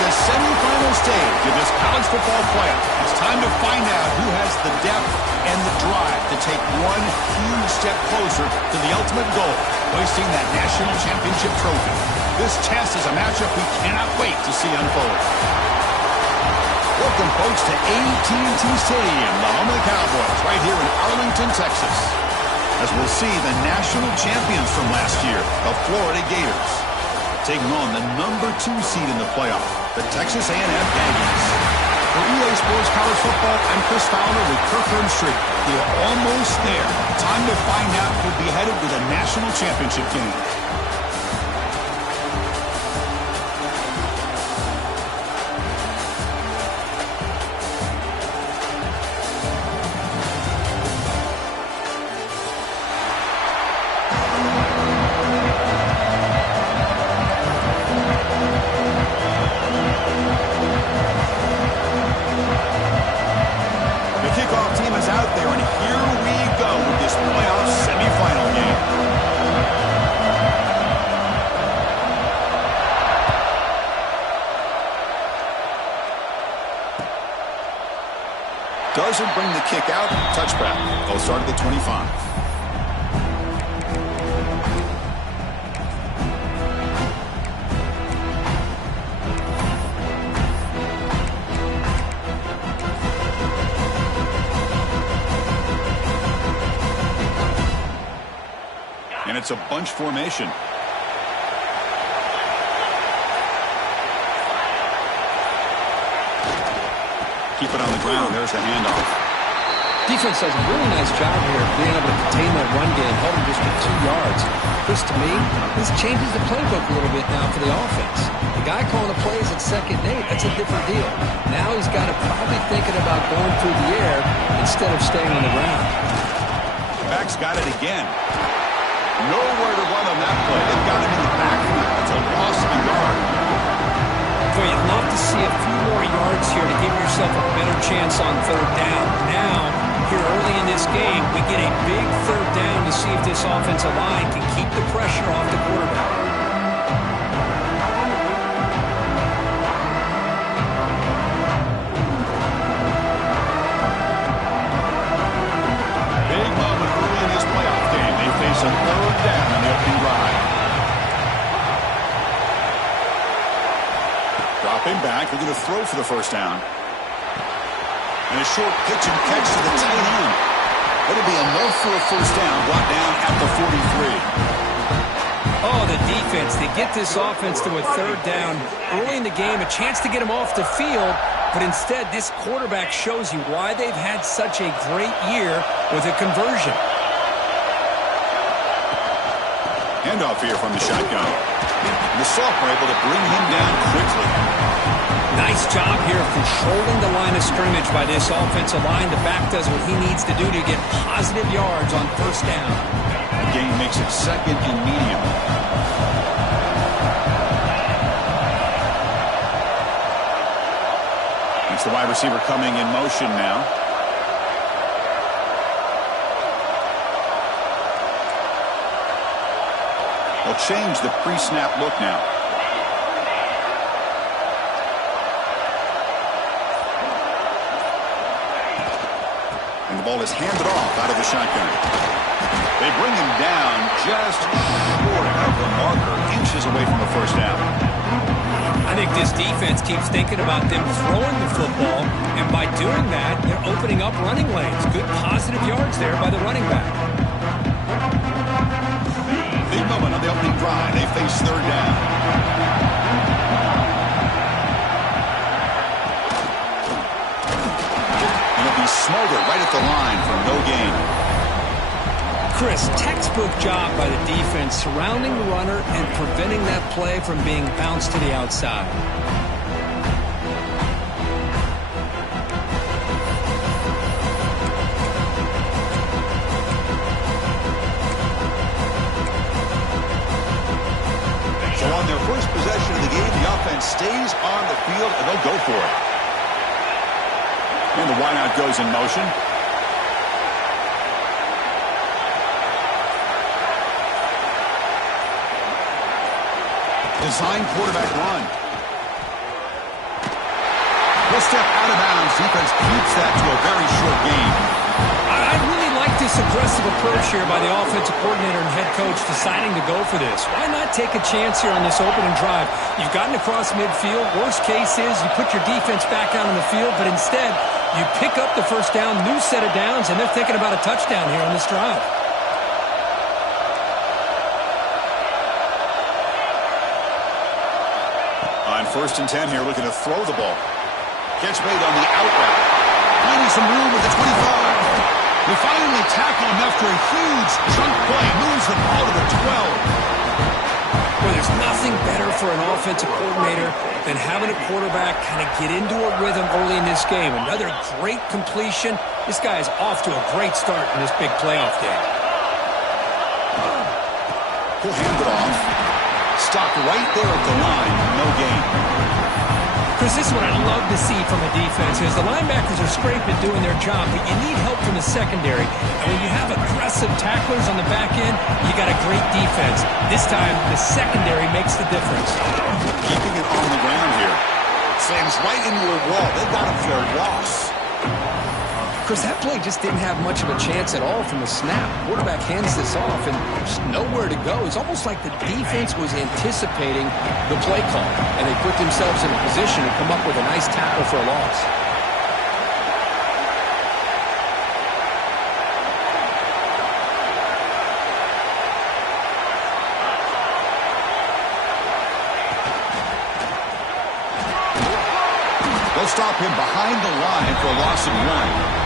The semifinal stage of this college football playoff. It's time to find out who has the depth and the drive to take one huge step closer to the ultimate goal, hoisting that national championship trophy. This test is a matchup we cannot wait to see unfold. Welcome, folks, to AT&T Stadium, the home of the Cowboys, right here in Arlington, Texas, as we'll see the national champions from last year, the Florida Gators, taking on the #2 seed in the playoff, the Texas A&M Aggies. For EA Sports College Football, I'm Chris Fowler with Kirk Street. We're almost there. Time to find out who'll be headed to the national championship game. Doesn't bring the kick out. Touchback. They'll start at the 25. And it's a bunch formation. Keep it on the ground. There's the handoff. Defense does a really nice job here of being able to contain that run game, held him just for 2 yards. Chris, to me, this changes the playbook a little bit now for the offense. The guy calling the plays at 2nd and 8, that's a different deal. Now he's got to probably thinking about going through the air instead of staying on the ground. Back's got it again. Nowhere to run on that play. They've got him in the backfield. It's a loss of a yard. Boy, you'd love to see a few more yards here to give yourself a better chance on 3rd down. Now, here early in this game, we get a big 3rd down to see if this offensive line can keep the pressure off the quarterback. Big moment early in this playoff game. They face a 3rd down on the opening drive. Dropping back, they're going to throw for the 1st down. And a short pitch and catch to the tight end. It'll be enough for a 1st down, brought down at the 43. Oh, the defense. They get this offense to a 3rd down early in the game, a chance to get them off the field, but instead this quarterback shows you why they've had such a great year with a conversion. Handoff here from the shotgun. And the sophomore able to bring him down quickly. Nice job here of controlling the line of scrimmage by this offensive line. The back does what he needs to do to get positive yards on 1st down. The gain makes it 2nd and medium. It's the wide receiver coming in motion now. They'll change the pre-snap look now. And the ball is handed off out of the shotgun. They bring him down just short of the marker, inches away from the 1st down. I think this defense keeps thinking about them throwing the football, and by doing that, they're opening up running lanes. Good positive yards there by the running back. Big moment on the opening drive. They face 3rd down. And it'll be smothered right at the line for no gain. Chris, textbook job by the defense surrounding the runner and preventing that play from being bounced to the outside. first possession of the game, the offense stays on the field, and they'll go for it. And the wideout goes in motion. Design quarterback run. He'll step out of bounds. Defense keeps that to a very short gain. I really like this aggressive approach here by the offensive coordinator and head coach deciding to go for this. Why not take a chance here on this opening drive? You've gotten across midfield. Worst case is you put your defense back out on the field, but instead you pick up the first down, new set of downs, and they're thinking about a touchdown here on this drive. On 1st and 10 here, looking to throw the ball. Catch made on the out route. Finding some room with the 25. They finally tackle him after a huge chunk play. Moves the ball to the 12. Well, there's nothing better for an offensive coordinator than having a quarterback kind of get into a rhythm early in this game. Another great completion. This guy is off to a great start in this big playoff game. He'll hand it off. Stopped right there at the line. No gain. Chris, this is what I love to see from a defense is the linebackers are scraping doing their job, but you need help from the secondary. And when you have aggressive tacklers on the back end, you got a great defense. This time, the secondary makes the difference. Keeping it on the ground here. Slams right into a wall. They got him for a loss. Chris, that play just didn't have much of a chance at all from the snap. Quarterback hands this off, and there's nowhere to go. It's almost like the defense was anticipating the play call, and they put themselves in a position to come up with a nice tackle for a loss. They'll stop him behind the line for a loss of 1.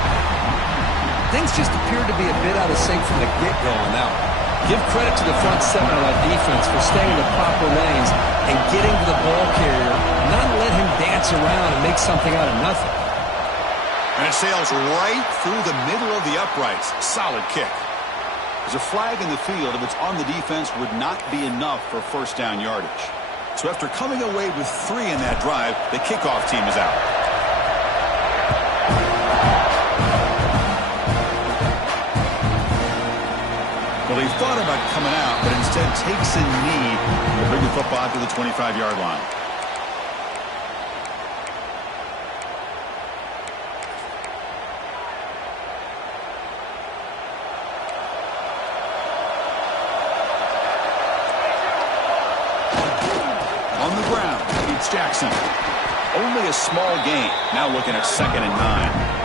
Things just appeared to be a bit out of sync from the get-go on that one. Give credit to the front seven of that defense for staying in the proper lanes and getting to the ball carrier, not let him dance around and make something out of nothing. And it sails right through the middle of the uprights. Solid kick. There's a flag in the field. If it's on the defense, would not be enough for first down yardage. So after coming away with 3 in that drive, the kickoff team is out. Well, he thought about coming out, but instead takes a knee to bring the football to the 25-yard line. On the ground, it's Jackson. Only a small gain. Now looking at 2nd and 9.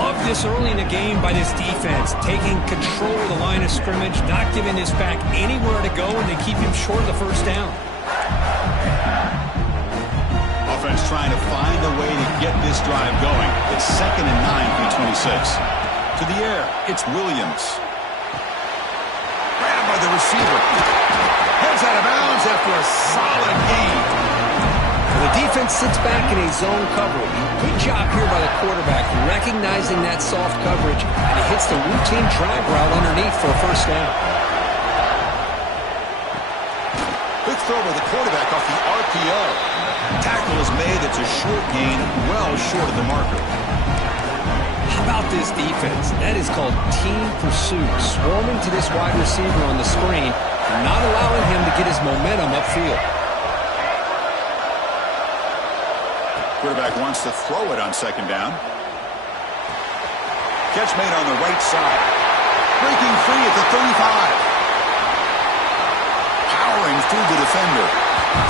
Love this early in the game by this defense, taking control of the line of scrimmage, not giving this back anywhere to go, and they keep him short of the first down. Offense trying to find a way to get this drive going. It's 2nd and 9 from the 26. To the air, it's Williams. Grabbed by the receiver. Heads out of bounds after a solid gain. The defense sits back in a zone coverage. Good job here by the quarterback, recognizing that soft coverage, and he hits the routine drag route underneath for a first down. Quick throw by the quarterback off the RPO. Tackle is made. It's a short gain, well short of the marker. How about this defense? That is called team pursuit. Swarming to this wide receiver on the screen, and not allowing him to get his momentum upfield. Quarterback wants to throw it on 2nd down. Catch made on the right side. Breaking free at the 35. Powering through the defender.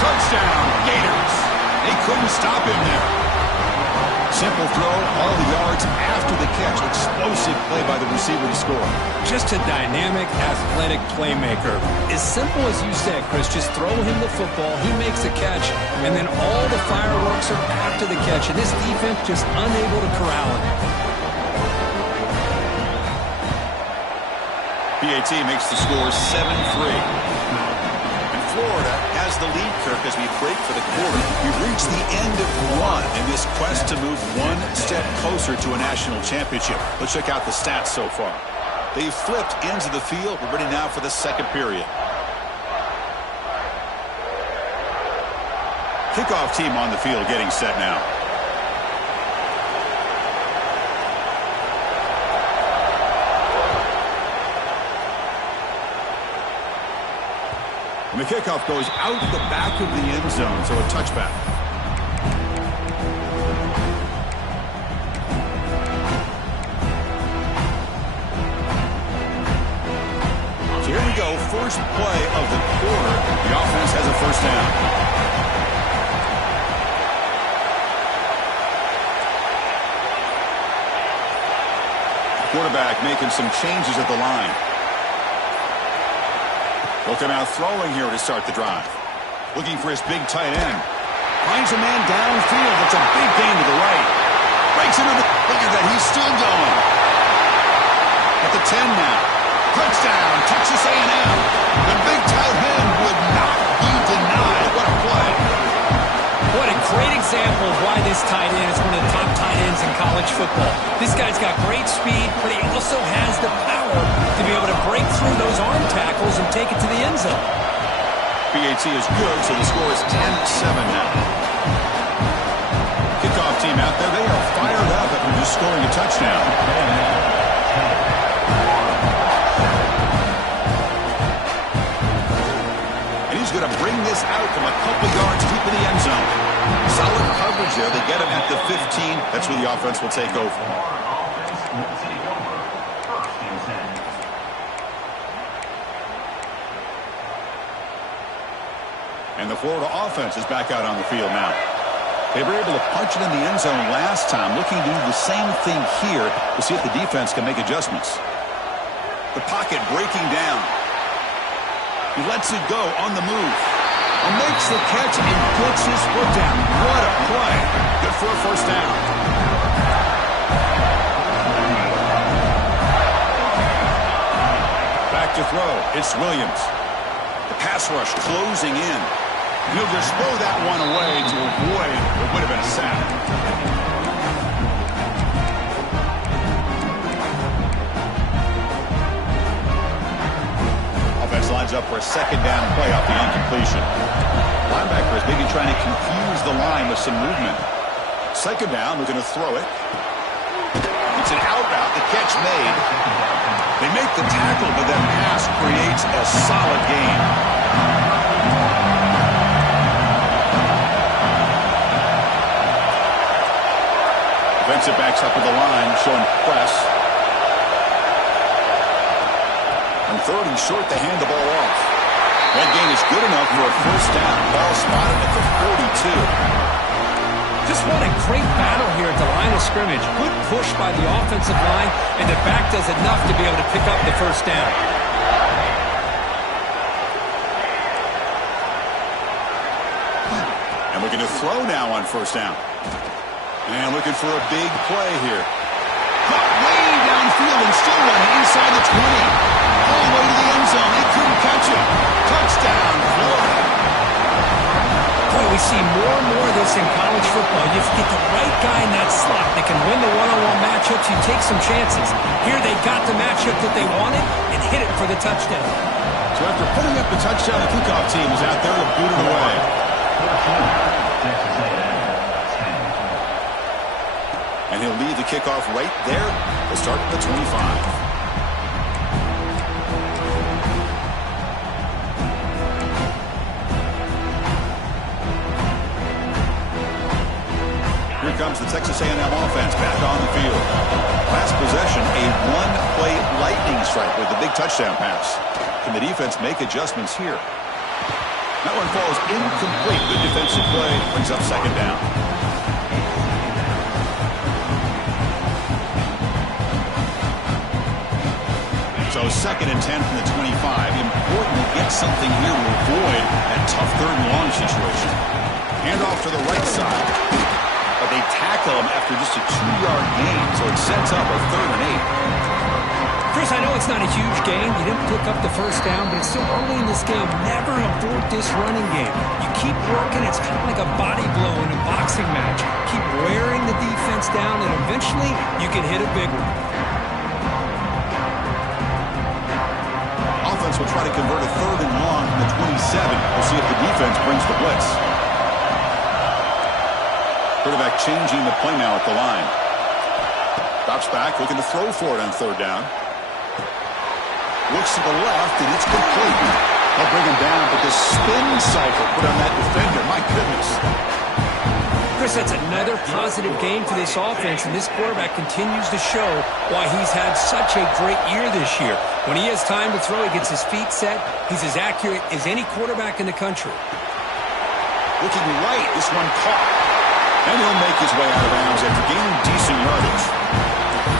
Touchdown, Gators. They couldn't stop him there. Simple throw, all the yards after the catch. Explosive play by the receiver to score. Just a dynamic, athletic playmaker. As simple as you said, Chris, just throw him the football, he makes the catch, and then all the fireworks are after the catch, and this defense just unable to corral him. PAT makes the score 7-3. Florida has the lead, Kirk, as we break for the quarter. We've reached the end of 1 in this quest to move 1 step closer to a national championship. Let's check out the stats so far. They've flipped ends of the field. We're ready now for the 2nd period. Kickoff team on the field getting set now. And the kickoff goes out the back of the end zone, so a touchback. So here we go, first play of the quarter. The offense has a first down. Quarterback making some changes at the line. Looking out throwing here to start the drive. Looking for his big tight end. Finds a man downfield. That's a big gain to the right. Breaks into the... Look at that. He's still going. At the 10 now. Touchdown, Texas A&M. The big tight end would not be denied. What a play. What a great example of why this tight end is one of the top tight ends in college football. This guy's got great speed, but he also has the power to be able to break through those arm tackles and take it to the end zone. PAT is good, so the score is 10-7 now. Kickoff team out there, they are fired up after just scoring a touchdown. And he's going to bring this out from a couple yards deep in the end zone. Solid coverage there. They get him at the 15. That's where the offense will take over. And the Florida offense is back out on the field now. They were able to punch it in the end zone last time, looking to do the same thing here to see if the defense can make adjustments. The pocket breaking down. He lets it go on the move. And makes the catch and puts his foot down. What a play. Good for a first down. Back to throw. It's Williams. The pass rush closing in. He'll just throw that one away to avoid what would have been a sack. Offense lines up for a second down play off the incompletion. Linebacker is maybe trying to confuse the line with some movement. Second down, we're going to throw it. It's an out route, the catch made. They make the tackle, but that pass creates a solid gain. Defensive backs up at the line, showing press. On third and short, they hand the ball off. That gain is good enough for a first down. Ball spotted at the 42. Just what a great battle here at the line of scrimmage. Good push by the offensive line, and the back does enough to be able to pick up the first down. And we're going to throw now on first down. And looking for a big play here. Caught way downfield and still running inside the 20. All the way to the end zone. They couldn't catch him. Touchdown, Florida. Boy, we see more and more of this in college football. You get the right guy in that slot that can win the one-on-one matchups. You take some chances. Here they got the matchup that they wanted and hit it for the touchdown. So after putting up the touchdown, the kickoff team is out there to boot it away. And he'll lead the kickoff right there to start at the 25. Here comes the Texas A&M offense back on the field. Last possession, a one-play lightning strike with the big touchdown pass. Can the defense make adjustments here? That one falls incomplete. Good defensive play brings up second down. So second and 10 from the 25. Important to get something here to avoid that tough third and long situation. Hand off to the right side. But they tackle him after just a 2-yard gain, so it sets up a third and 8. Chris, I know it's not a huge gain. You didn't pick up the first down, but it's still early in this game. Never abort this running game. You keep working. It's kind of like a body blow in a boxing match. Keep wearing the defense down, and eventually you can hit a big one. Offense will try to convert a third and long from the 27. We'll see if the defense brings the blitz. Quarterback changing the play now at the line. Drops back, looking to throw for it on third down. Looks to the left, and it's complete. They'll bring him down, but the spin cycle put on that defender, my goodness. Chris, that's another positive game for this offense, and this quarterback continues to show why he's had such a great year this year. When he has time to throw, he gets his feet set. He's as accurate as any quarterback in the country. Looking right, this one caught. And he'll make his way out of bounds after gaining decent yardage.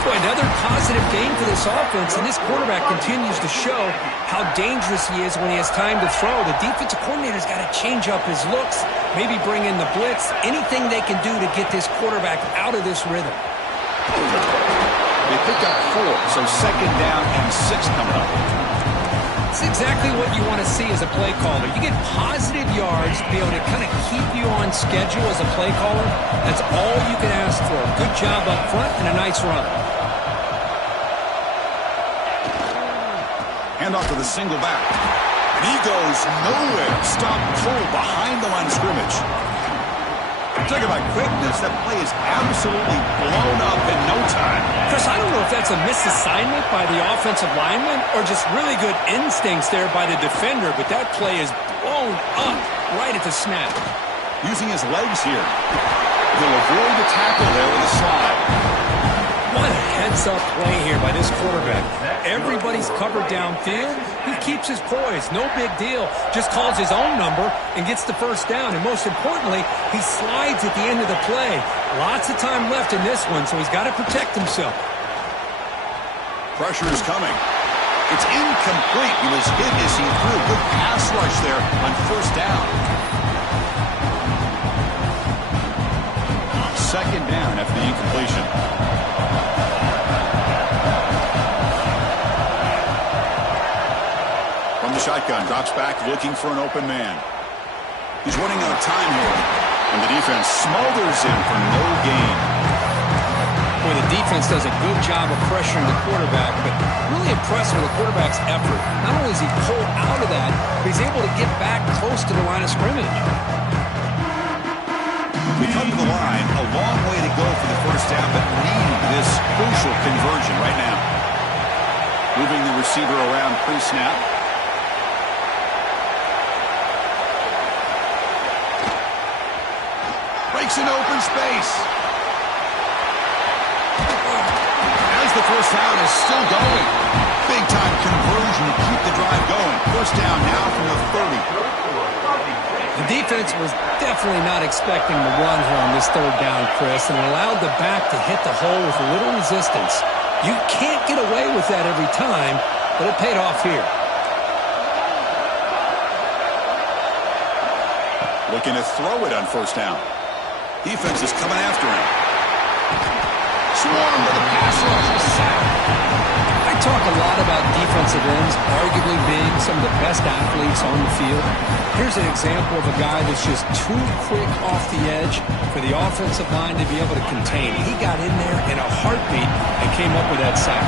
Boy, another positive game for this offense, and this quarterback continues to show how dangerous he is when he has time to throw. The defensive coordinator's got to change up his looks, maybe bring in the blitz, anything they can do to get this quarterback out of this rhythm. They pick up 4, so second down and 6 coming up. It's exactly what you want to see as a play caller. You get positive yards to be able to kind of keep you on schedule as a play caller. That's all you can ask for. Good job up front and a nice run. Hand off to the single back. And he goes nowhere. Stop cold behind the line of scrimmage. Talk about quickness. That play is absolutely blown up in no time. Chris, I don't know if that's a misassignment by the offensive lineman or just really good instincts there by the defender, but that play is blown up right at the snap. Using his legs here. He'll avoid the tackle there with a slide. What a heads-up play here by this quarterback. Everybody's covered downfield. He keeps his poise. No big deal. Just calls his own number and gets the first down. And most importantly, he slides at the end of the play. Lots of time left in this one, so he's got to protect himself. Pressure is coming. It's incomplete. He was hit as he threw. Good pass rush there on first down. Second down after the incompletion. From the shotgun, drops back, looking for an open man. He's running out of time here, and the defense smothers him for no gain. Boy, the defense does a good job of pressuring the quarterback, but really impressed with the quarterback's effort. Not only does he pull out of that, but he's able to get back close to the line of scrimmage. We come to the line, a long way to go for the first down, but need this crucial conversion right now. Moving the receiver around pre-snap. Breaks an open space. As the first down is still going. Big-time conversion to keep the drive going. First down now from the 30. The defense was definitely not expecting the run here on this third down, Chris, and allowed the back to hit the hole with little resistance. You can't get away with that every time, but it paid off here. Looking to throw it on first down. Defense is coming after him. Swarm to the pass rush. I talk a lot about defensive ends arguably being some of the best athletes on the field. Here's an example of a guy that's just too quick off the edge for the offensive line to be able to contain. He got in there in a heartbeat and came up with that sack.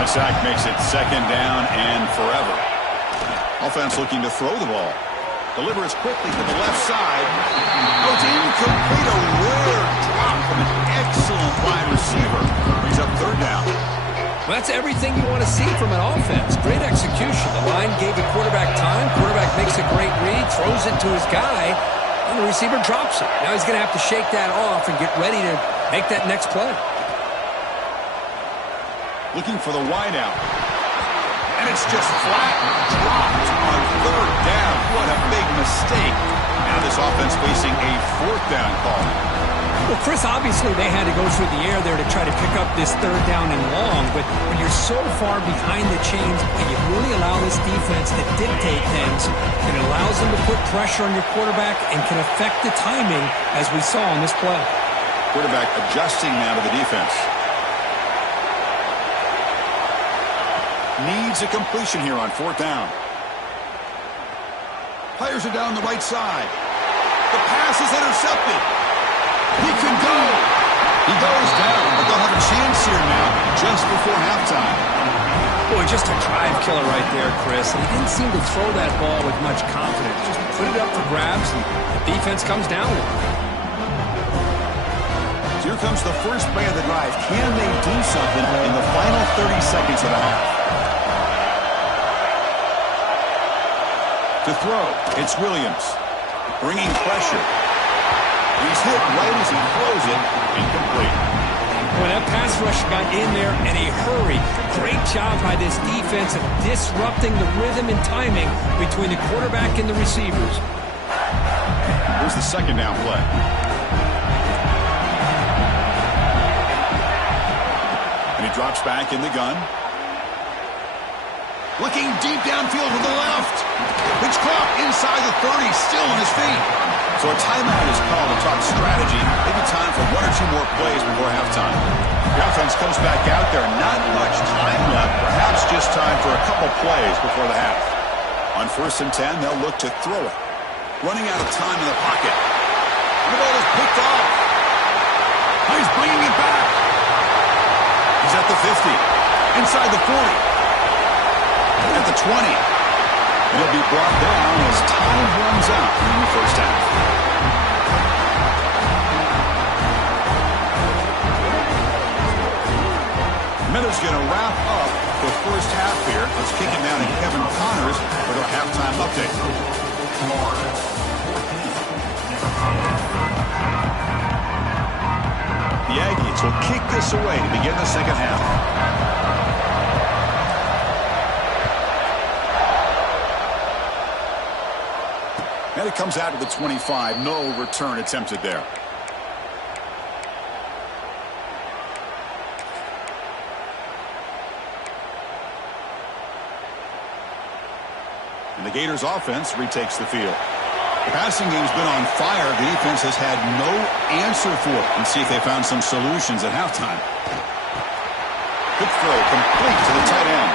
That sack makes it second down and forever. Offense looking to throw the ball. Delivers quickly to the left side. Goes incomplete. A rare drop from an excellent wide receiver. Brings up third down. Well, that's everything you want to see from an offense. Great execution. The line gave the quarterback time. Quarterback makes a great read, throws it to his guy, and the receiver drops it. Now he's going to have to shake that off and get ready to make that next play. Looking for the wideout. And it's just flat dropped on third down. What a big mistake. Now this offense facing a fourth down call. Well, Chris, obviously they had to go through the air there to try to pick up this third down and long, but when you're so far behind the chains and you really allow this defense to dictate things, it allows them to put pressure on your quarterback and can affect the timing, as we saw on this play. Quarterback adjusting now to the defense. Needs a completion here on fourth down. Players are down the right side. The pass is intercepted. He could go. He goes down, but they'll have a chance here now just before halftime. Boy, just a drive killer right there, Chris. And he didn't seem to throw that ball with much confidence. Just put it up for grabs, and the defense comes down with it. comes the first play of the drive. Can they do something in the final 30 seconds of the half? To throw, it's Williams. Bringing pressure. He's hit right as he throws it. Incomplete. When that pass rush got in there in a hurry, great job by this defense of disrupting the rhythm and timing between the quarterback and the receivers. Here's the second down play. And he drops back in the gun. Looking deep downfield to the left. It's caught inside the 30, still on his feet. So a timeout is called to talk strategy. Maybe time for one or two more plays before halftime. The offense comes back out there. Not much time left. Perhaps just time for a couple plays before the half. On 1st and 10, they'll look to throw it. Running out of time in the pocket. And the ball is picked off. He's bringing it back. He's at the 50. Inside the 40. At the 20. And he'll be brought down as time runs out in the first half. Minutes going to wrap up the first half here. Let's kick it down to Kevin Connors with our halftime update. The Aggies will kick this away to begin the second half. And it comes out to the 25. No return attempted there. And the Gators offense retakes the field. The passing game's been on fire. The defense has had no answer for it. And see if they found some solutions at halftime. Good throw, complete to the tight end.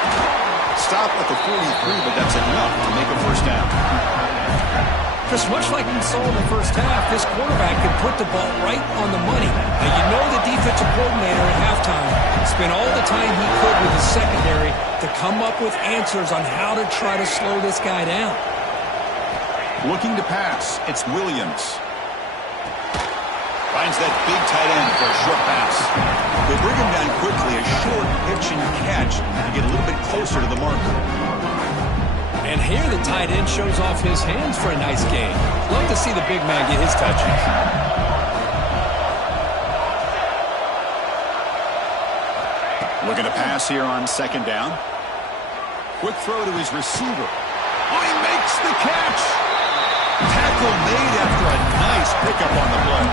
Stop at the 43, but that's enough to make a first down. Just much like we saw in the first half, this quarterback can put the ball right on the money. Now, you know the defensive coordinator at halftime spent all the time he could with his secondary to come up with answers on how to try to slow this guy down. Looking to pass, it's Williams. Finds that big tight end for a short pass. They bring him down quickly, a short pitch and catch to get a little bit closer to the marker. And here the tight end shows off his hands for a nice gain. Love to see the big man get his touches. Looking to pass here on second down. Quick throw to his receiver. Oh, he makes the catch. Tackle made after a nice pickup on the play.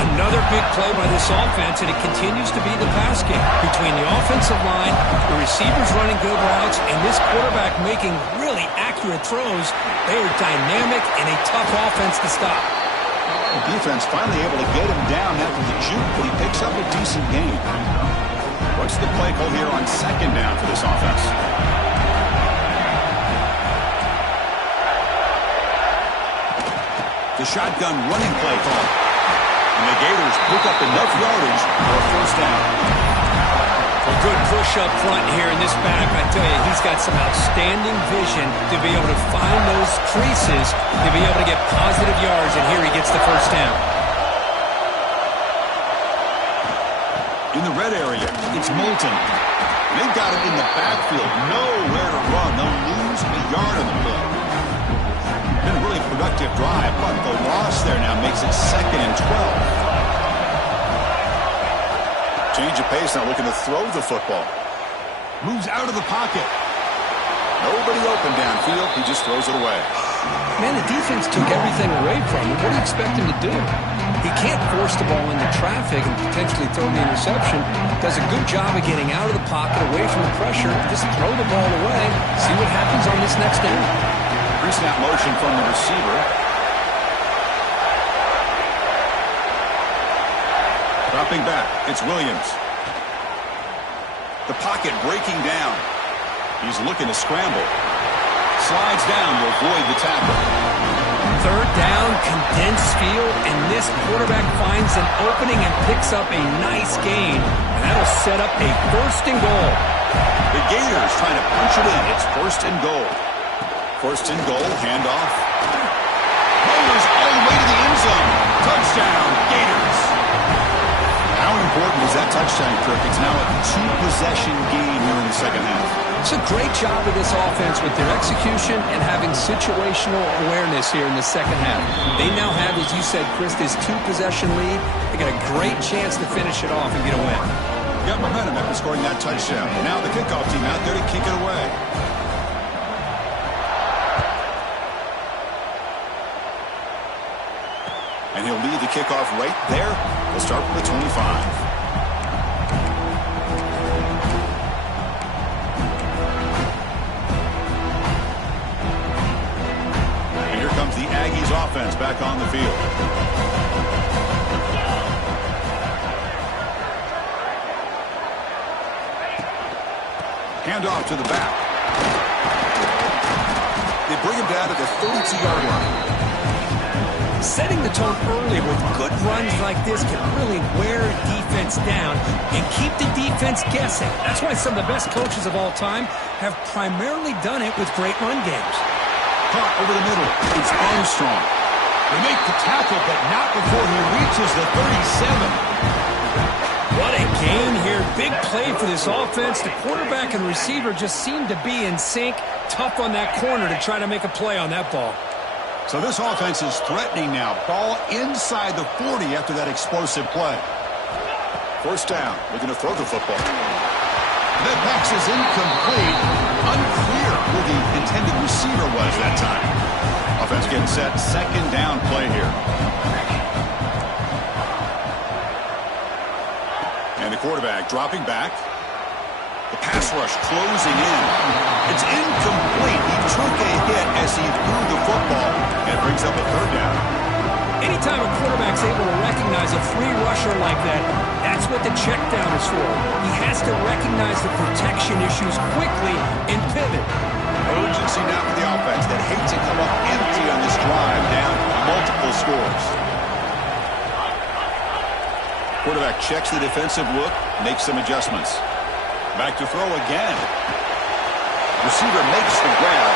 Another big play by this offense, and it continues to be the pass game. Between the offensive line, the receivers running good routes, and this quarterback making really accurate throws, they are dynamic and a tough offense to stop. The defense finally able to get him down after the juke, but he picks up a decent gain. What's the play call here on second down for this offense? The shotgun running play call. And the Gators pick up enough yardage for a first down. A good push up front here in this back. I tell you, he's got some outstanding vision to be able to find those creases, to be able to get positive yards, and here he gets the first down. In the red area, it's Moulton. They've got him in the backfield. Nowhere to run. They'll lose a yard on the play. Been a really productive drive, but the loss there now makes it 2nd and 12. Change of pace now, looking to throw the football. Moves out of the pocket. Nobody open downfield. He just throws it away. Man, the defense took everything away from him. What do you expect him to do? He can't force the ball into traffic and potentially throw the interception. Does a good job of getting out of the pocket, away from the pressure. Just throw the ball away. See what happens on this next down. Pre-snap motion from the receiver. Dropping back, it's Williams. The pocket breaking down. He's looking to scramble. Slides down to avoid the tackle. Third down, condensed field, and this quarterback finds an opening and picks up a nice gain. And that'll set up a 1st and goal. The Gators trying to punch it in. It's 1st and goal. 1st and goal, handoff. Rolls all the way to the end zone. Touchdown, Gators. important was that touchdown, Kirk? It's now a two-possession game here in the second half. It's a great job of this offense with their execution and having situational awareness here in the second half. They now have, as you said, Chris, this two-possession lead. They got a great chance to finish it off and get a win. Got momentum after scoring that touchdown. Now the kickoff team out there to kick it away. And he'll lead the kickoff right there. We'll start from the 25. Aggies offense back on the field. Hand off to the back. They bring him down to the 32-yard line. Setting the tone early with good runs like this can really wear a defense down and keep the defense guessing. That's why some of the best coaches of all time have primarily done it with great run games. Caught over the middle. It's Armstrong. They make the tackle, but not before he reaches the 37. What a gain here. Big play for this offense. The quarterback and receiver just seem to be in sync. Tough on that corner to try to make a play on that ball. So this offense is threatening now. Ball inside the 40 after that explosive play. First down. Looking to throw the football. That pass is incomplete. Unclear who the intended receiver was that time. Offense getting set. Second down play here. And the quarterback dropping back. The pass rush closing in. It's incomplete. He took a hit as he threw the football. And it brings up a third down. Anytime a quarterback's able to recognize a free rusher like that, that's what the check down is for. He has to recognize the protection issues quickly and pivot. Urgency now for the offense that hate to come up empty on this drive, down multiple scores. Quarterback checks the defensive look, makes some adjustments. Back to throw again. Receiver makes the grab,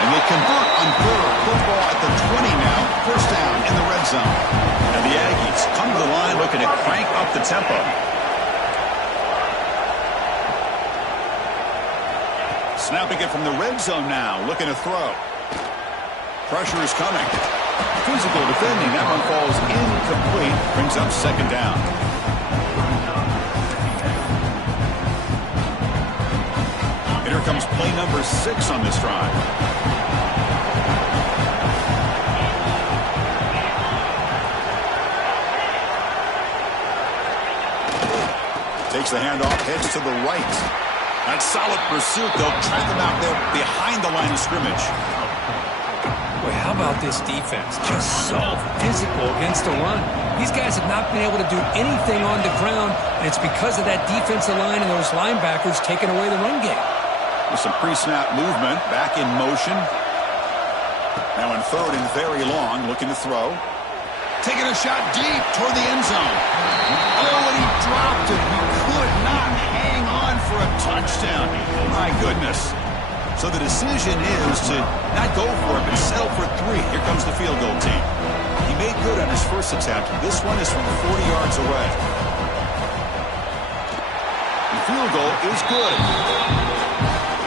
and they convert on third. Football at the 20 now. First down in the red zone. And the Aggies come to the line looking to crank up the tempo. Snapping it from the red zone now. Looking to throw. Pressure is coming. Physical defending. That one falls incomplete. Brings up second down. And here comes play number 6 on this drive. Takes the handoff, heads to the right. That solid pursuit. They'll trap him out there behind the line of scrimmage. Boy, how about this defense? Just so physical against the run. These guys have not been able to do anything on the ground, and it's because of that defensive line and those linebackers taking away the run game. With some pre-snap movement, back in motion. Now in third and very long, looking to throw. Taking a shot deep toward the end zone. Oh, and he dropped it. He could not hang on for a touchdown. My goodness. So the decision is to not go for it, but settle for 3. Here comes the field goal team. He made good on his first attempt. This one is from 40 yards away. The field goal is good.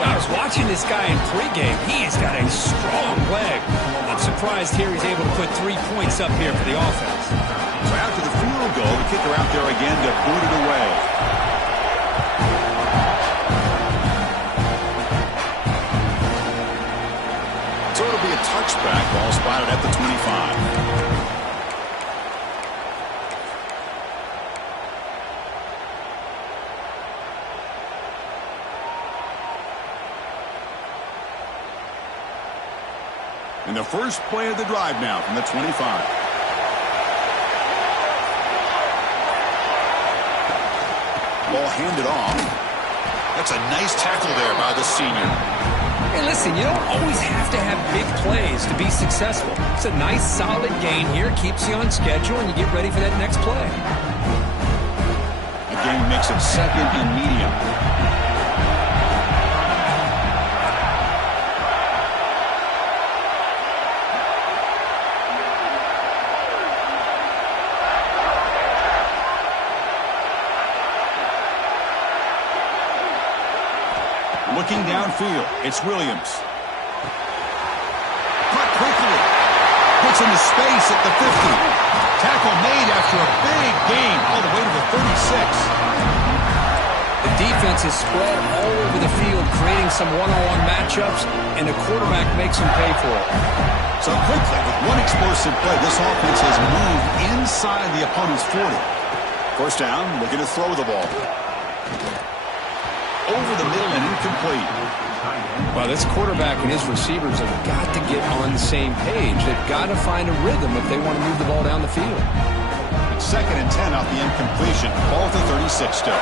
I was watching this guy in pregame. He has got a strong leg. Not surprised here he's able to put 3 points up here for the offense. So after the field goal, the kicker out there again to boot it away. So it'll be a touchback. Ball spotted at the 25. And the first play of the drive now from the 25. Ball handed off. That's a nice tackle there by the senior. Hey, listen, you don't always have to have big plays to be successful. It's a nice, solid gain here. Keeps you on schedule, and you get ready for that next play. The game makes it second and medium. downfield. It's Williams. Cut quickly. Gets into space at the 50. Tackle made after a big gain all the way to the 36. The defense is spread all over the field, creating some one-on-one matchups, and the quarterback makes them pay for it. So quickly, with one explosive play, this offense has moved inside the opponent's 40. First down, looking to throw the ball. Over the middle and incomplete. Well, this quarterback and his receivers have got to get on the same page. They've got to find a rhythm if they want to move the ball down the field. Second and 10 off the incompletion. Ball to 36 still.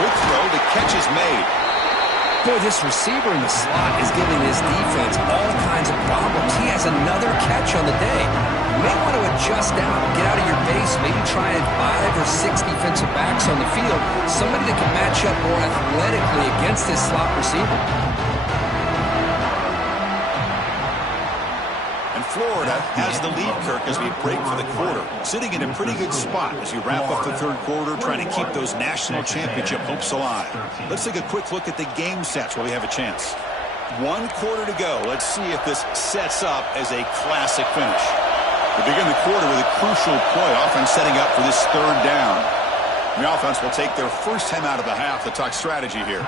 Quick throw. The catch is made. Boy, this receiver in the slot is giving his defense all kinds of problems. He has another catch on the day. You may want to adjust out, get out of your base, maybe try 5 or 6 defensive backs on the field, somebody that can match up more athletically against this slot receiver. Florida has the lead, Kirk, as we break for the quarter. Sitting in a pretty good spot as we wrap up the third quarter, trying to keep those national championship hopes alive. Let's take a quick look at the game sets while we have a chance. 1 quarter to go. Let's see if this sets up as a classic finish. We begin the quarter with a crucial play. Offense setting up for this third down. The offense will take their first time out of the half to talk strategy here.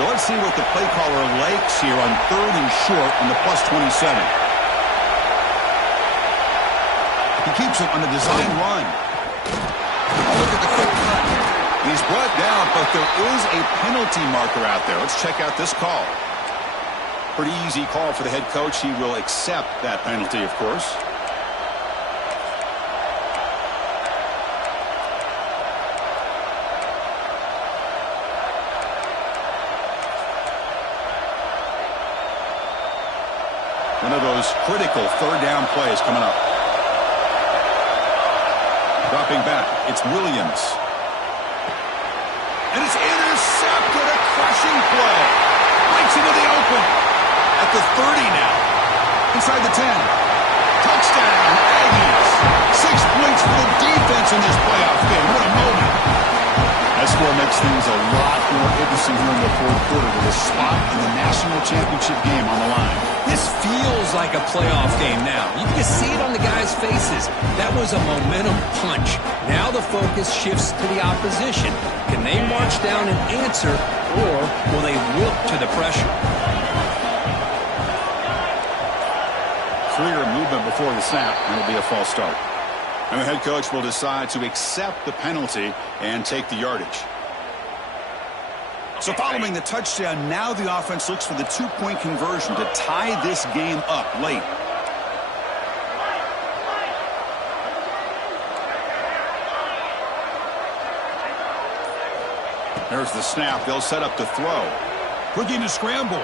So let's see what the play caller likes here on 3rd and short on the +27. He keeps it on the design run. Look at the quick cut. He's brought down, but there is a penalty marker out there. Let's check out this call. Pretty easy call for the head coach. He will accept that penalty, of course. One of those critical third down plays coming up. Dropping back, it's Williams. And it's intercepted, a crushing play. Breaks into the open. At the 30 now. Inside the 10. Touchdown, Aggies. 6 points for the defense in this playoff game. What a moment. That score makes things a lot more interesting here in the fourth quarter with a spot in the national championship game on the line. This feels like a playoff game now. You can see it on the guys' faces. That was a momentum punch. Now the focus shifts to the opposition. Can they march down and answer, or will they wilt to the pressure? Clear movement before the snap, and it'll be a false start. And the head coach will decide to accept the penalty and take the yardage. So following the touchdown, now the offense looks for the 2-point conversion to tie this game up late. There's the snap. They'll set up the throw. Looking to scramble.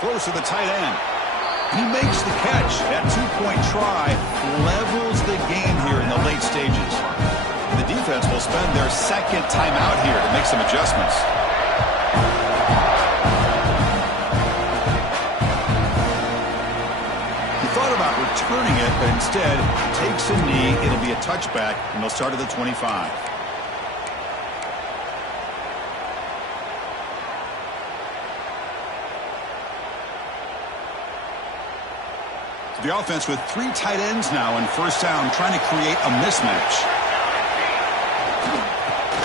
Throws to the tight end. He makes the catch. That 2-point try levels the game here in the late stages. The defense will spend their second timeout here to make some adjustments. He thought about returning it, but instead takes a knee. It'll be a touchback, and they'll start at the 25. The offense with 3 tight ends now in first down, trying to create a mismatch.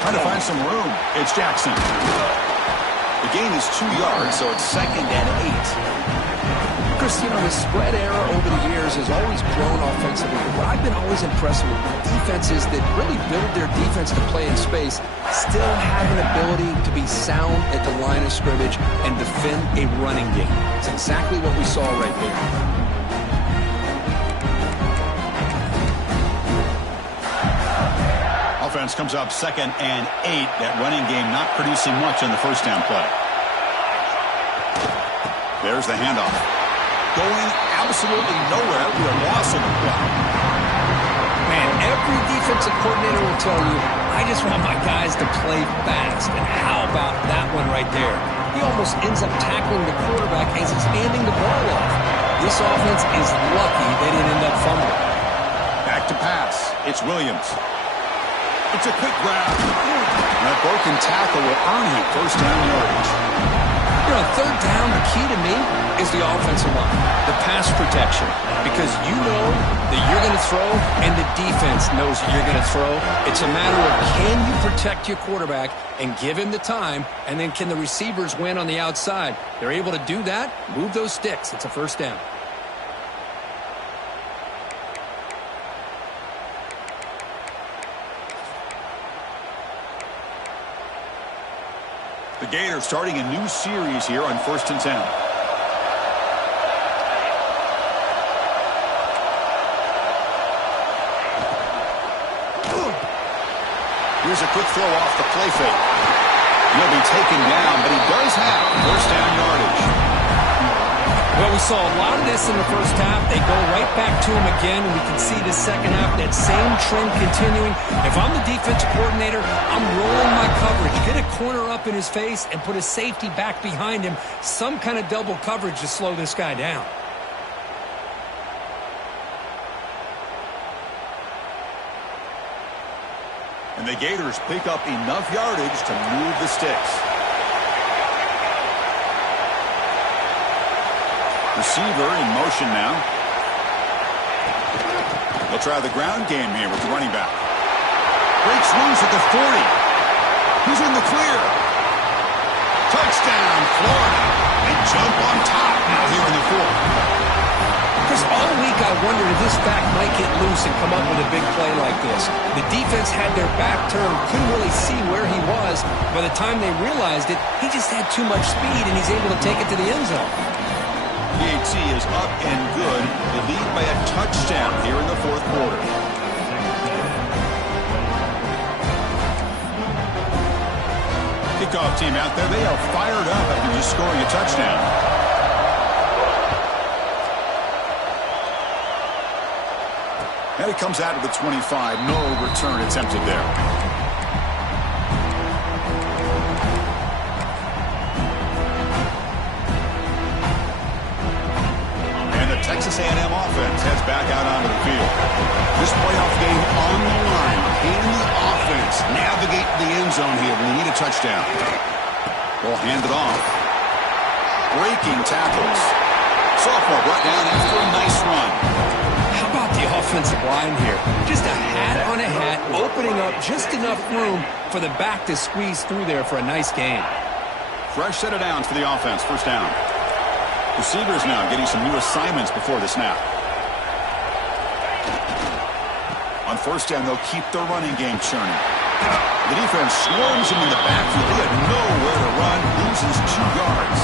Trying to find some room. It's Jackson. The gain is 2 yards, so it's 2nd and 8. Chris, you know, the spread era over the years has always grown offensively. But what I've been always impressed with defenses that really build their defense to play in space still have an ability to be sound at the line of scrimmage and defend a running game. It's exactly what we saw right there. Offense comes up 2nd and 8. That running game not producing much on the first down play. There's the handoff. Going absolutely nowhere. That'll be a loss on the play. Man, every defensive coordinator will tell you, I just want my guys to play fast. And how about that one right there? he almost ends up tackling the quarterback as he's handing the ball off. This offense is lucky they didn't end up fumbling. Back to pass. It's Williams. It's a quick grab. And that broken tackle will earn him first down yardage. You know, third down, the key to me is the offensive line, the pass protection, because you know that you're going to throw and the defense knows that you're going to throw. It's a matter of can you protect your quarterback and give him the time, and then can the receivers win on the outside? They're able to do that, move those sticks. It's a first down. The Gators starting a new series here on 1st and 10. Here's a quick throw off the play fake. He'll be taken down, but he does have first down yardage. Well, we saw a lot of this in the first half. They go right back to him again, and we can see the second half, that same trend continuing. If I'm the defensive coordinator, I'm rolling my coverage. Get a corner up in his face and put a safety back behind him. Some kind of double coverage to slow this guy down. And the Gators pick up enough yardage to move the sticks. Receiver in motion now. They'll try the ground game here with the running back. Breaks loose at the 40. He's in the clear. Touchdown, Florida. They jump on top now here in the fourth. Chris, all week I wondered if this back might get loose and come up with a big play like this. The defense had their back turned, couldn't really see where he was. By the time they realized it, he just had too much speed, and he's able to take it to the end zone. PAT is up and good. They lead by a touchdown here in the fourth quarter. Kickoff team out there, they are fired up after just scoring a touchdown. And it comes out of the 25. No return attempted there. Texas A&M offense heads back out onto the field. This playoff game on the line. Can the offense navigate the end zone here when they need a touchdown? Ball handed off. Breaking tackles. Sophomore brought down after a nice run. How about the offensive line here? Just a hat on a hat, opening up just enough room for the back to squeeze through there for a nice gain. Fresh set of downs for the offense. First down. Receivers now getting some new assignments before the snap. On first down, they'll keep their running game churning. The defense swarms him in the backfield. He had nowhere to run, loses 2 yards.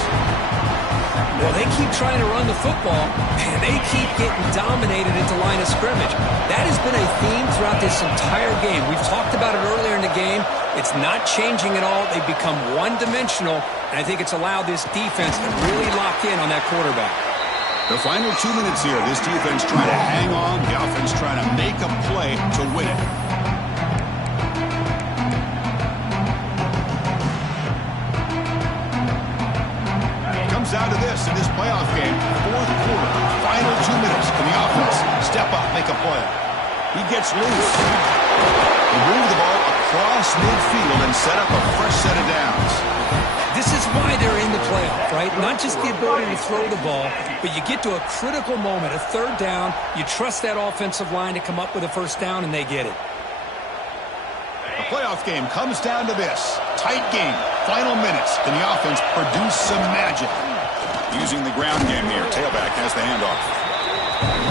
Well, they keep trying to run the football, and they keep getting dominated at the line of scrimmage. That has been a theme throughout this entire game. We've talked about it earlier in the game. It's not changing at all. They've become one-dimensional, and I think it's allowed this defense to really lock in on that quarterback. The final 2 minutes here, this defense trying to hang on, the offense trying to make a play to win it. Down to this in this playoff game, fourth quarter, final 2 minutes. Can the offense step up, make a play? He gets loose. He moved the ball across midfield and set up a fresh set of downs. This is why they're in the playoff, right? Not just the ability to throw the ball, but you get to a critical moment, a third down, you trust that offensive line to come up with a first down, and they get it. The playoff game comes down to this. Tight game, final minutes. Can the offense produce some magic? Using the ground game here. Tailback has the handoff.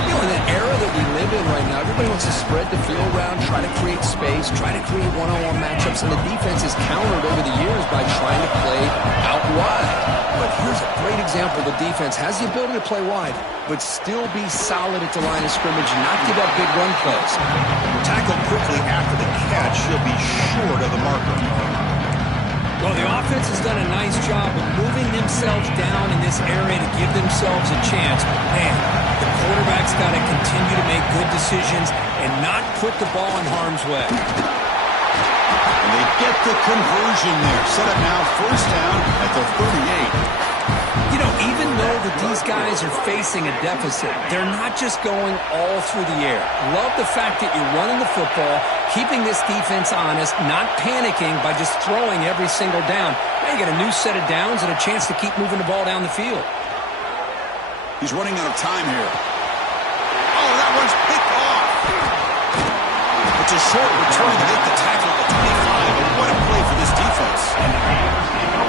You know, in the era that we live in right now, everybody wants to spread the field around, try to create space, try to create one-on-one matchups, and the defense is countered over the years by trying to play out wide. But here's a great example. The defense has the ability to play wide, but still be solid at the line of scrimmage and not give up big run plays. Tackled quickly after the catch. She'll be short of the marker. Well, the offense has done a nice job of moving themselves down in this area to give themselves a chance. Man, the quarterback's got to continue to make good decisions and not put the ball in harm's way. And they get the conversion there. Set up now, first down at the 38. You know, even though that these guys are facing a deficit, they're not just going all through the air. Love the fact that you're running the football, keeping this defense honest, not panicking by just throwing every single down. Now you get a new set of downs and a chance to keep moving the ball down the field. He's running out of time here. Oh, that one's picked off. It's a short return to make the tackle at the 25, but what a play for this defense.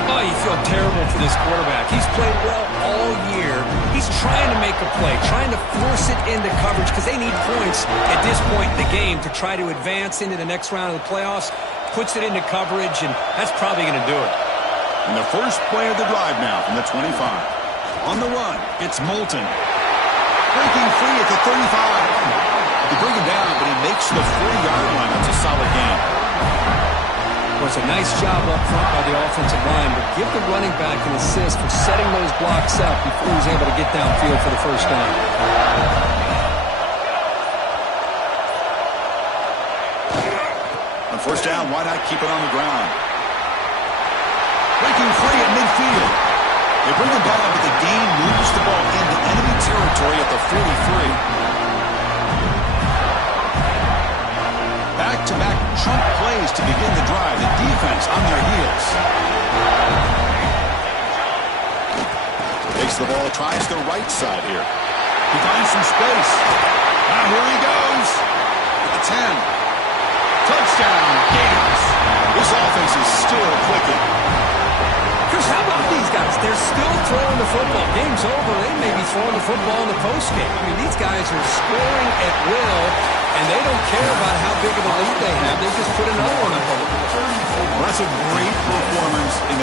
Oh, you feel terrible for this quarterback. He's played well all year. He's trying to make a play, trying to force it into coverage because they need points at this point in the game to try to advance into the next round of the playoffs. Puts it into coverage, and that's probably going to do it. And the first play of the drive now from the 25. On the run, it's Moulton. Breaking free at the 35. They bring him down, but he makes the 40-yard line. That's a solid game. Well, it's a nice job up front by the offensive line, but give the running back an assist for setting those blocks up before he's able to get downfield for the first down. On first down, why not keep it on the ground? Breaking free at midfield. They bring him down, but the gain moves the ball into enemy territory at the 43. Back-to-back chunk plays to begin the drive. The defense on their heels. Takes the ball, tries the right side here. He finds some space. Now here he goes. At the 10. Touchdown, Gators. This offense is still clicking. Chris, how about these guys? They're still throwing the football. Game's over. They may be throwing the football in the postgame. I mean, these guys are scoring at will, and they don't care about how big of a lead they have. They just put another one up on the board. Well, that's a great performance in